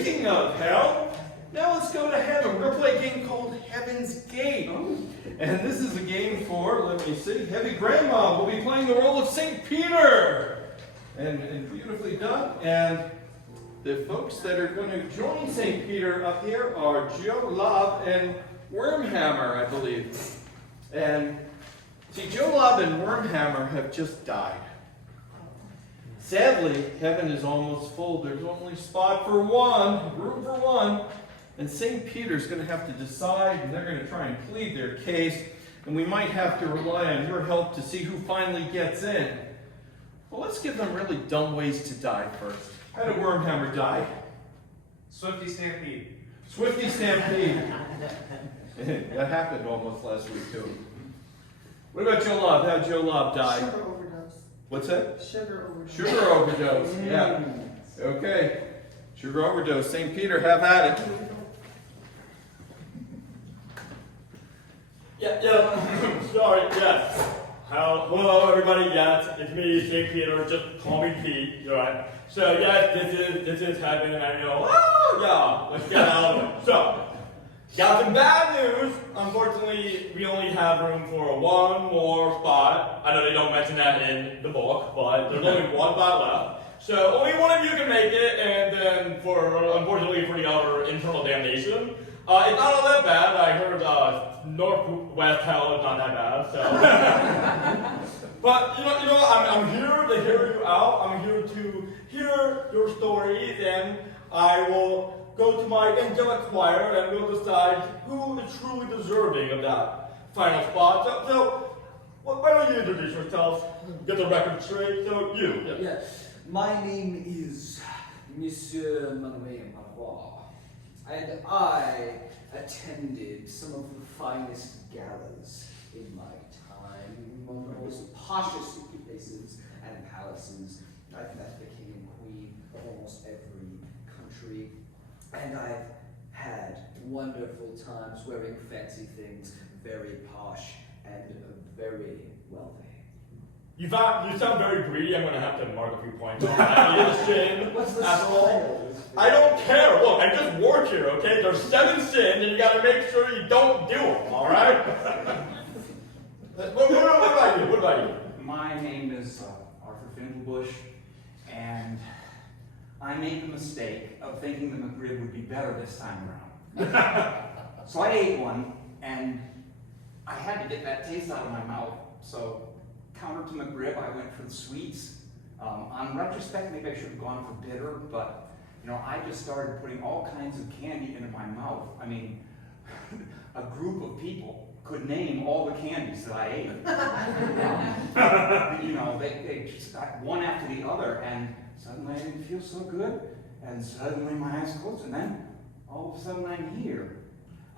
speaking of hell, now let's go to heaven. We're going to play a game called Heaven's Gate. And this is a game for, let me see, Heavy Grandma will be playing the role of St. Peter. And beautifully done. And the folks that are going to join St. Peter up here are Joe Lobb and Wormhammer, I believe. And see, Joe Lobb and Wormhammer have just died. Sadly, heaven is almost full. There's only spot for one, room for one. And St. Peter's going to have to decide, and they're going to try and plead their case. And we might have to rely on your help to see who finally gets in. Well, let's give them really dumb ways to die first. How did Wormhammer die? Swifty Stampede. Swifty Stampede. That happened almost last week, too. What about Joe Lobb? How'd Joe Lobb die? Sugar overdose. What's that? Sugar overdose. Sugar overdose, yeah. Okay. Sugar overdose. St. Peter, have at it. Yeah, sorry, yes. Hello, everybody, yes, it's me, St. Peter, just call me Pete, you're right. So, yes, this is heaven, and I know, yeah, let's get out of it. So, got some bad news. Unfortunately, we only have room for one more spot. I know they don't mention that in the book, but there's only one spot left. So, only one of you can make it, and then unfortunately for the other internal damnation, it's not all that bad. I heard Northwest Hell is not that bad, so. But you know, I'm here to hear you out. I'm here to hear your stories, and I will go to my angelic choir, and we'll decide who is truly deserving of that final spot. So why don't you introduce yourself? Get the record straight. So you. Yeah. Yes, my name is Monsieur Manuel Marois, and I attended some of the finest galas in my time, one of the most poshest places and palaces. I've met the king and queen of almost every country, and I've had wonderful times wearing fancy things, very posh and very wealthy. You sound very greedy. I'm going to have to mark a few points on that. Sin. What's the After all, style? I don't care. Look, I just work here, okay? There's 7 sins, and you got to make sure you don't do them, all right? What about you? What about you? My name is Arthur Findlebush, and I made the mistake of thinking the McRib would be better this time around. So I ate one, and I had to get that taste out of my mouth. So counter to McRib, I went for the sweets. On retrospect, maybe I should have gone for bitter, but you know, I just started putting all kinds of candy into my mouth. I mean, a group of people could name all the candies that I ate. You know, they just got one after the other, and suddenly I didn't feel so good, and suddenly my eyes closed, and then all of a sudden I'm here.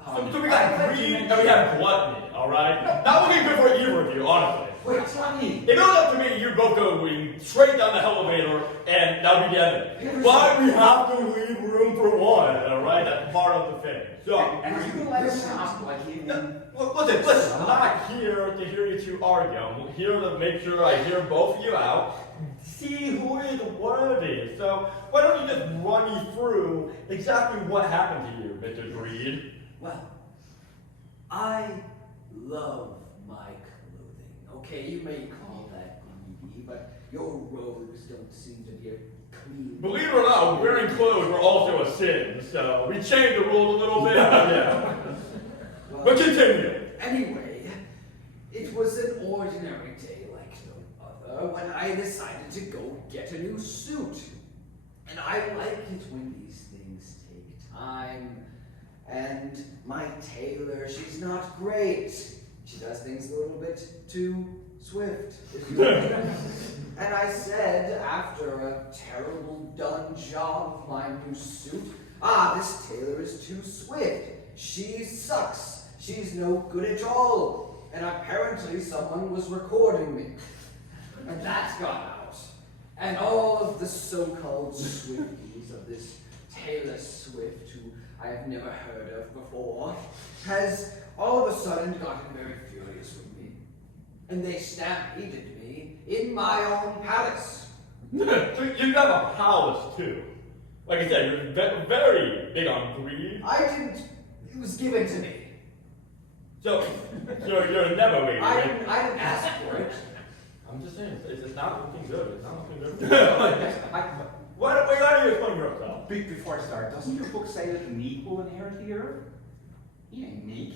So we got greed and we have gluttony, all right? Not looking good for either of you, honestly. Wait, tell me. If it was up to me, you'd both go straight down the elevator, and that would be the end of it. But we have to leave room for one, all right? That's part of the thing. So, And are you gonna let us out like you? Look, listen, I'm not here to hear you two argue. I'm here to make sure I hear both of you out, see who is worthy. So, why don't you just run me through exactly what happened to you, Mr. Greed? Well, I love my clothing. Okay, you may call that greedy, but your robes don't seem to be clean. Believe it or not, wearing clothes were also a sin, so we changed the rules a little bit. Yeah. Well, But continue. Anyway, it was an ordinary day like no other when I decided to go get a new suit. And I like it when these things take time. And my tailor, she's not great. She does things a little bit too swift. And I said, after a terrible done job of my new suit, this tailor is too swift. She sucks. She's no good at all. And apparently someone was recording me. And that's got out. And all of the so-called Swifties of this Taylor Swift, who I have never heard of before, has all of a sudden gotten very furious with me. And they stampeded me in my own palace. So you have a palace too. Like I said, you're very big on greed. I didn't. It was given to me. So you're never waiting. I didn't ask for it. I'm just saying, it's not looking good. It's not looking good. Why don't you explain yourself? Before I start, doesn't your book say that the meek will inherit the earth? He ain't meek.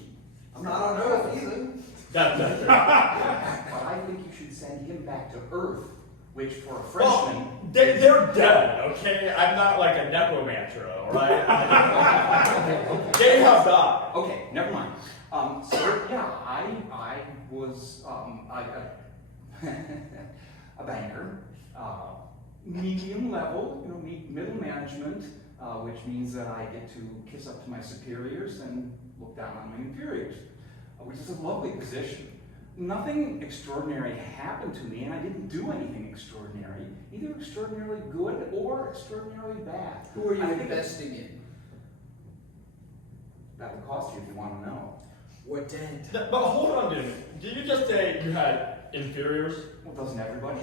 I'm not on Earth either. That's But I think you should send him back to Earth, which for a Frenchman... Well, they're dead, okay? I'm not like a necromancer, alright? They have died. Okay, never mind. So yeah, I was a banker, medium level, middle management, which means that I get to kiss up to my superiors and look down on my inferiors, which is a lovely position. Nothing extraordinary happened to me, and I didn't do anything extraordinary, either extraordinarily good or extraordinarily bad. Who are you I think investing in? that would cost you if you want to know. We're dead. But hold on, dude. Did you just say you had inferiors? Well, doesn't everybody?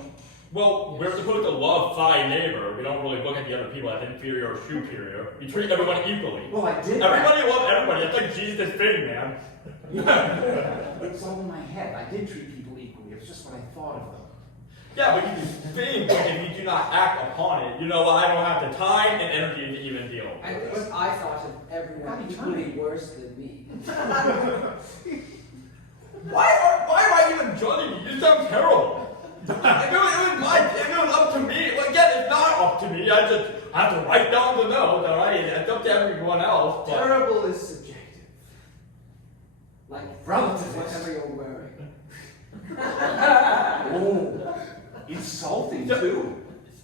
Well, we're supposed to love thy neighbor. We don't really look at the other people as inferior or superior. We treat everyone equally. Well, I did. Everybody loves everybody. It's like Jesus' thing, man. It's all in my head. I did treat people equally. It's just what I thought of them. Yeah, but you just think, but if you do not act upon it, you know what? I don't have the time and energy to even deal with At this. least I thought of everyone equally worse than me. Why am I even judging you? You sound terrible. If it was up to me, well, again, it's not up to me. I just have to write down the notes, alright? It's up to everyone else. But Terrible is subjective. Like relative, whatever you're wearing. Oh, insulting too.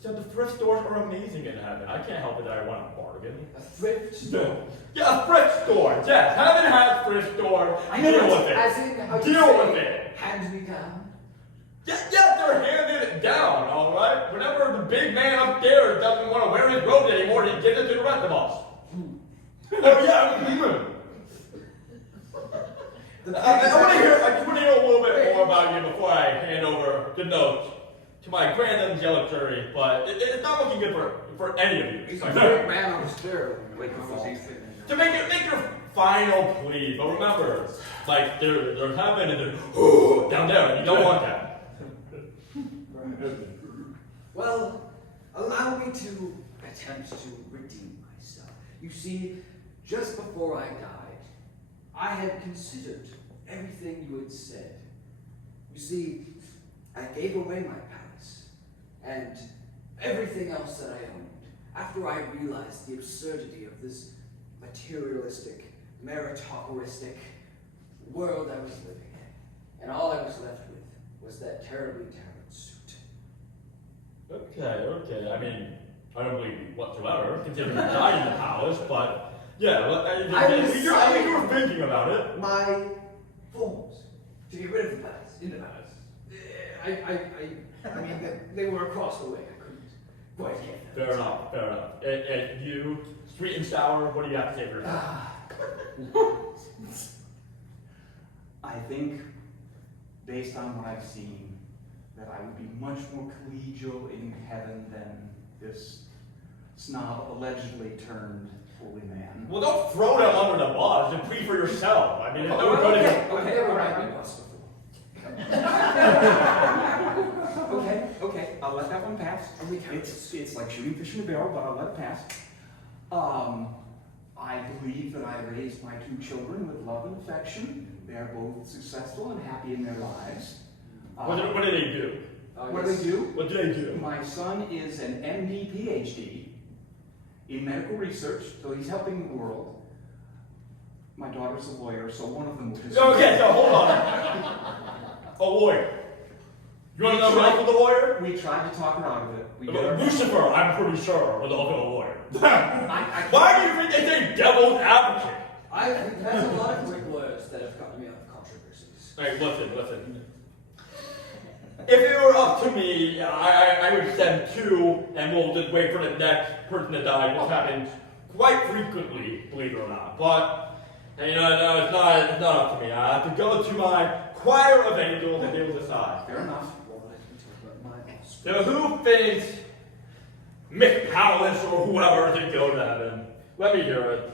so the thrift stores are amazing in heaven. I can't help it that I want a bargain. A thrift store. Yeah, a thrift store. Yes, heaven has thrift store. I know Deal it's- with it. As in, how you Deal say, with it. hand me down. Yeah, they're handing it down, all right? Whenever the big man upstairs doesn't want to wear his robe anymore, he gives it to the rest of us. Oh, yeah. I want to hear a little bit more about you before I hand over the notes to my grand angelic jury, but it's not looking good for any of you. He's a great man on his spirit. To make your final plea, but remember, like there's heaven and there's down there, and you don't want that. Well, allow me to attempt to redeem myself. You see, just before I died, I had considered everything you had said. You see, I gave away my palace and everything else that I owned after I realized the absurdity of this materialistic, meritocratic world I was living in. And all I was left with was that terribly tailored suit. Okay. I mean, I don't believe you whatsoever, considering you died in the palace, but yeah, at least you were thinking about it. My forms to get rid of the palace, in the palace. I mean, they were across the way. I couldn't quite get them. Fair enough. And you, sweet and sour, what do you have to say for yourself? I think, based on what I've seen, that I would be much more collegial in heaven than this snob allegedly turned holy man. Well, don't throw them under the bus and plead for yourself. I mean, it's no good if Okay, never mind. Okay, I'll let that one pass. It's like shooting fish in a barrel, but I'll let it pass. I believe that I raised my two children with love and affection. They are both successful and happy in their lives. What do they do? What do they do? What do they do? My son is an MD, PhD in medical research, so he's helping the world. My daughter's a lawyer, so one of them will just... Okay, so hold on. A lawyer. You want to know else with a lawyer? We tried to talk her out of it. We did our best. Lucifer, I'm pretty sure, was also a lawyer. I Why do you think they say devil's advocate? That's a lot of great lawyers that have gotten me out of controversies. Hey, listen. If it were up to me, I would send two, and we'll just wait for the next person to die, which happens quite frequently, believe it or not. But, no, it's not up to me. I have to go to my choir of angels, and they will decide. Fair enough. So who thinks Mick Palace or whoever to go to heaven. Let me hear it.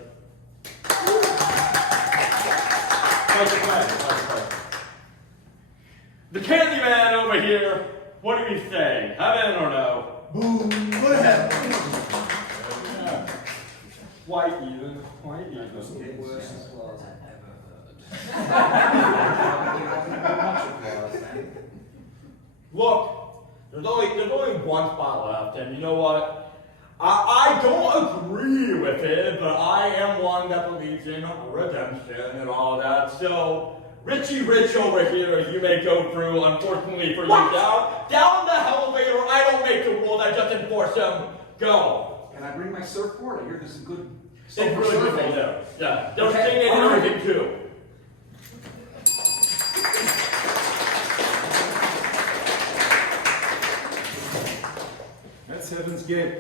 Quite the pleasure, quite the pleasure. The Candyman over here, what do you say? Heaven or no? Boom, go to heaven. Yeah. Quite even, quite even. The worst applause I've ever heard. Look, there's only one spot left, and you know what? I don't agree with it, but I am one that believes in redemption and all that. So, Richie Rich over here, you may go through. Unfortunately for you, down the elevator. I don't make the rules. I just enforce them. Go. Can I bring my surfboard? I hear there's some good It's stuff for really good surfing. there. Yeah, they're Okay, singing and all right. everything too. That's Heaven's Gate.